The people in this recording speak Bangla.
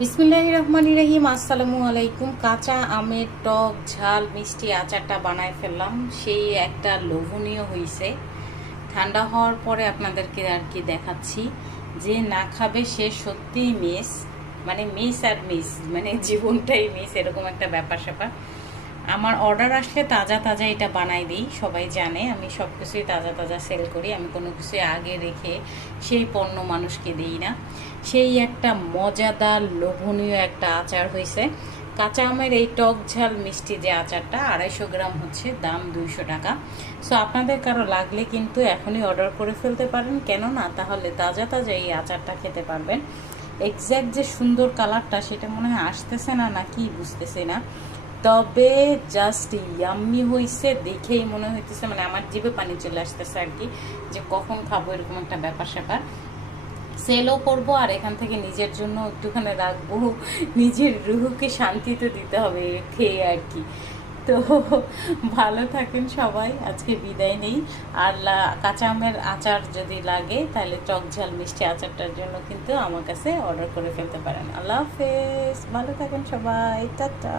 বিসমিল্লাহির রহমানির রহিম। আসসালামু আলাইকুম। কাঁচা আমের টক ঝাল মিষ্টি আচারটা বানায় ফেললাম। সেই একটা লোভনীয় হয়েছে। ঠান্ডা হওয়ার পরে আপনাদেরকে আর কি দেখাচ্ছি। যে না খাবে সে সত্যিই মিস, মানে মিস আর মিস, মানে জীবনটাই মিস, এরকম একটা ব্যাপার স্যাপার। আমার অর্ডার আসলে তাজা তাজা এটা বানাই দিই। সবাই জানে আমি সব কিছুই তাজা তাজা সেল করি। আমি কোনো কিছুই আগে রেখে সেই পণ্য মানুষকে দিই না। সেই একটা মজাদার লোভনীয় একটা আচার হয়েছে। কাঁচা আমের এই টক ঝাল মিষ্টি যে আচারটা 250 গ্রাম হচ্ছে দাম 200 টাকা। সো আপনাদের কারো লাগলে কিন্তু এখনই অর্ডার করে ফেলতে পারেন, কেননা তাহলে তাজা তাজা এই আচারটা খেতে পারবেন। এক্স্যাক্ট যে সুন্দর কালারটা সেটা মনে হয় আসতেছে না, না কি বুঝতেছি না। তবে জাস্ট ইয়াম্মি হয়েছে, দেখেই মনে হইতেছে, মানে আমার জিভে পানি চলে আসতেছে আর কি, যে কখন খাবো, এরকম একটা ব্যাপার স্যাপার। সেলও করবো আর এখান থেকে নিজের জন্য একটুখানি রাখবো। নিজের রুহকে শান্তি তো দিতে হবে খেয়ে আর কি। তো ভালো থাকেন সবাই, আজকে বিদায় নেই। আর কাঁচা আমের আচার যদি লাগে তাহলে টক ঝাল মিষ্টি আচারটার জন্য কিন্তু আমার কাছে অর্ডার করে ফেলতে পারেন। আল্লাহ হাফেজ, ভালো থাকেন সবাই, টাটা।